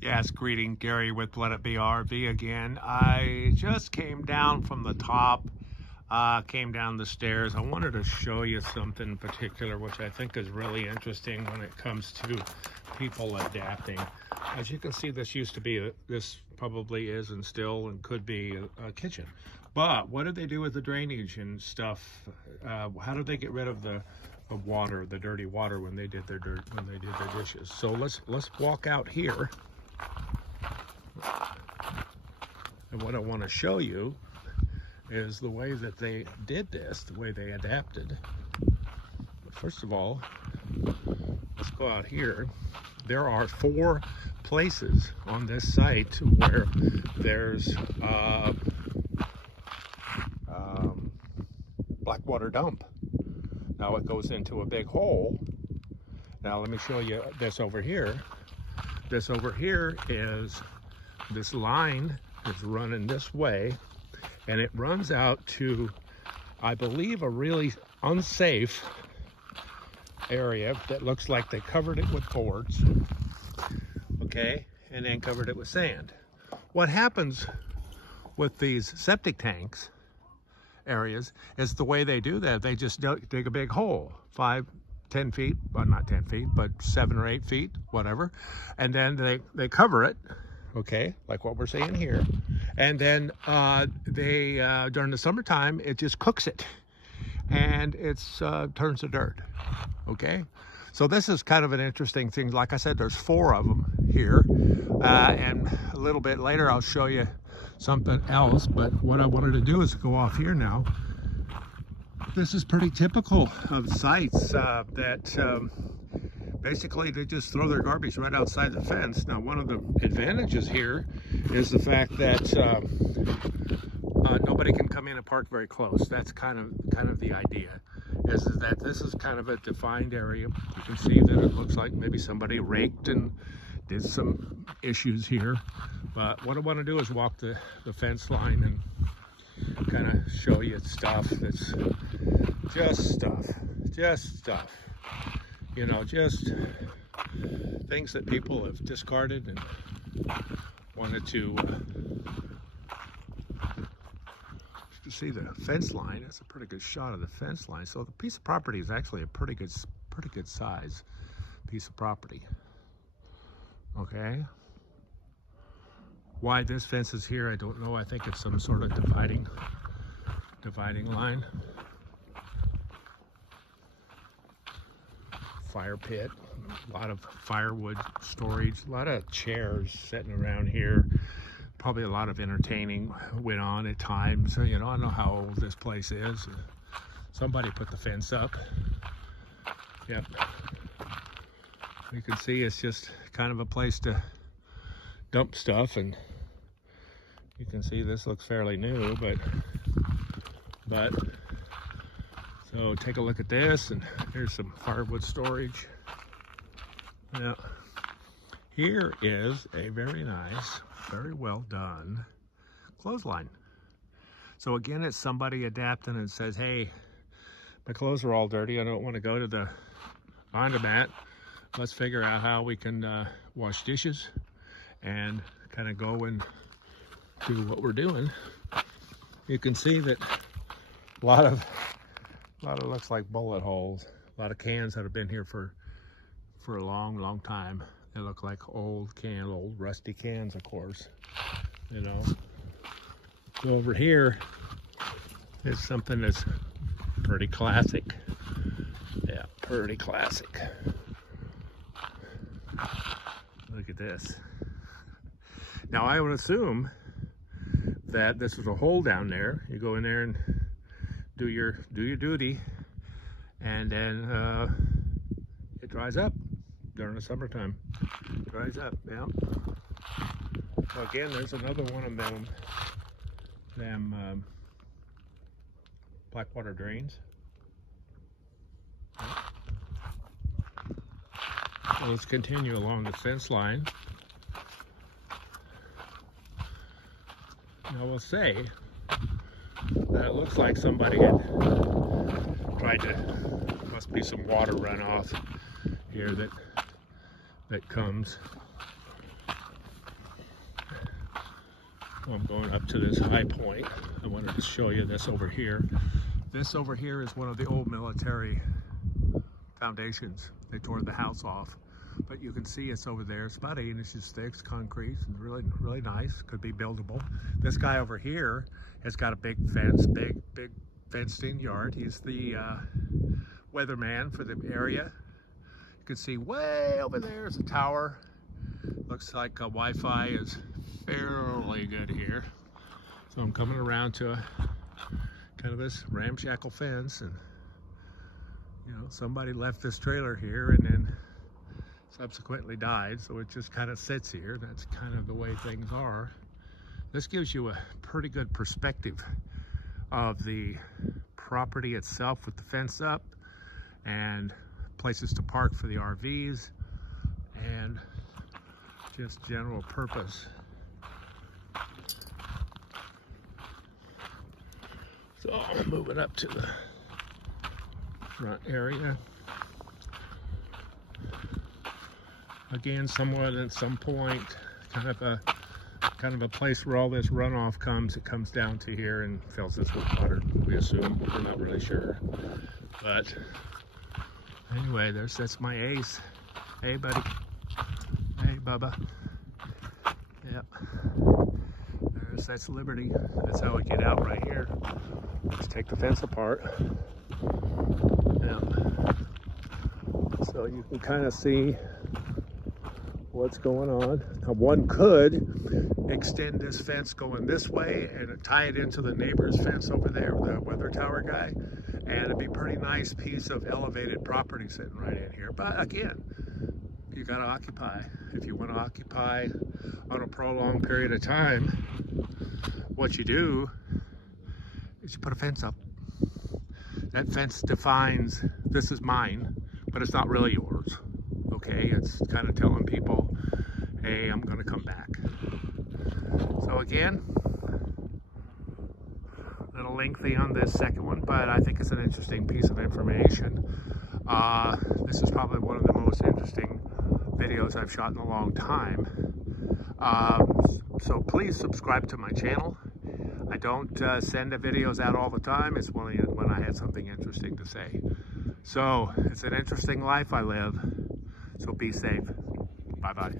Yes, greeting, Gary with Let It Be RV again. I just came down from the top, came down the stairs. I wanted to show you something in particular, which I think is really interesting when it comes to people adapting. As you can see, this used to be, this probably is and still and could be a kitchen. But what did they do with the drainage and stuff? How did they get rid of the water, the dirty water, when they did their dishes? So let's walk out here. And what I want to show you is the way that they did this, the way they adapted. But first of all, let's go out here. There are 4 places on this site where there's blackwater dump. Now it goes into a big hole. Now let me show you this over here. This over here is, this line is running this way, and it runs out to, I believe, a really unsafe area that looks like they covered it with boards, okay, and then covered it with sand. What happens with these septic tanks areas is the way they do that, they just dig a big hole, 5, 10 feet, well, not 10 feet, but 7 or 8 feet, whatever. And then they cover it, okay, like what we're seeing here. And then during the summertime, it just cooks it. And it's turns to dirt, okay? So this is kind of an interesting thing. Like I said, there's 4 of them here. And a little bit later, I'll show you something else. But what I wanted to do is go off here now. This is pretty typical of sites that basically they just throw their garbage right outside the fence. Now, one of the advantages here is the fact that nobody can come in and park very close. That's kind of the idea, is that this is kind of a defined area. You can see that it looks like maybe somebody raked and did some issues here. But what I want to do is walk the fence line and kind of show you stuff that's just stuff, you know, just things that people have discarded and wanted to see the fence line. That's a pretty good shot of the fence line. So the piece of property is actually a pretty good size piece of property. Okay. Why this fence is here, I don't know. I think it's some sort of dividing line. Fire pit, a lot of firewood storage, a lot of chairs sitting around here. Probably a lot of entertaining went on at times. You know, I don't know how old this place is. Somebody put the fence up. Yep. You can see it's just kind of a place to dump stuff, and you can see this looks fairly new, but so take a look at this, and here's some firewood storage. Now, here is a very nice, very well done clothesline. So again, it's somebody adapting and says, hey, my clothes are all dirty. I don't want to go to the laundromat. Let's figure out how we can wash dishes and kind of go and do what we're doing. You can see that a lot of looks like bullet holes. A lot of cans that have been here for a long time. They look like old rusty cans, of course, you know. So over here is something that's pretty classic. Yeah, pretty classic. Look at this. Now I would assume that this was a hole down there. You go in there and do your duty, and then it dries up during the summertime. Dries up, yeah. So again, there's another one of them blackwater drains. So let's continue along the fence line. I will say that it looks like somebody had tried to, must be some water runoff here that comes Well, I'm going up to this high point. I wanted to show you this over here. This over here is one of the old military foundations. They tore the house off, but you can see it's over there. It's about 8 inches thick. It's concrete. It's really nice. Could be buildable. This guy over here has got a big fence, big fenced-in yard. He's the weatherman for the area. You can see way over there is a tower. Looks like Wi-Fi is fairly good here. So I'm coming around to a kind of this ramshackle fence, and you know, somebody left this trailer here and then subsequently died, so it just kind of sits here. That's kind of the way things are. This gives you a pretty good perspective of the property itself with the fence up and places to park for the RVs and just general purpose. So I'm moving up to the front area. Again, somewhat at some point, kind of a place where all this runoff comes. It comes down to here and fills this with water, we assume. We're not really sure. But anyway, that's my ace. Hey, buddy. Hey, Bubba. Yep. That's Liberty. That's how we get out right here. Let's take the fence apart. Yeah. So you can kind of see what's going on. Now, one could extend this fence going this way and tie it into the neighbor's fence over there, the weather tower guy, and it'd be a pretty nice piece of elevated property sitting right in here. But again, you got to occupy. If you want to occupy on a prolonged period of time, what you do is you put a fence up. That fence defines, this is mine, but it's not really yours. Okay, it's kind of telling people, hey, I'm going to come back. So again, a little lengthy on this second one, but I think it's an interesting piece of information. This is probably one of the most interesting videos I've shot in a long time. So please subscribe to my channel. I don't send the videos out all the time. It's only when I had something interesting to say. So it's an interesting life I live. So be safe. Bye-bye.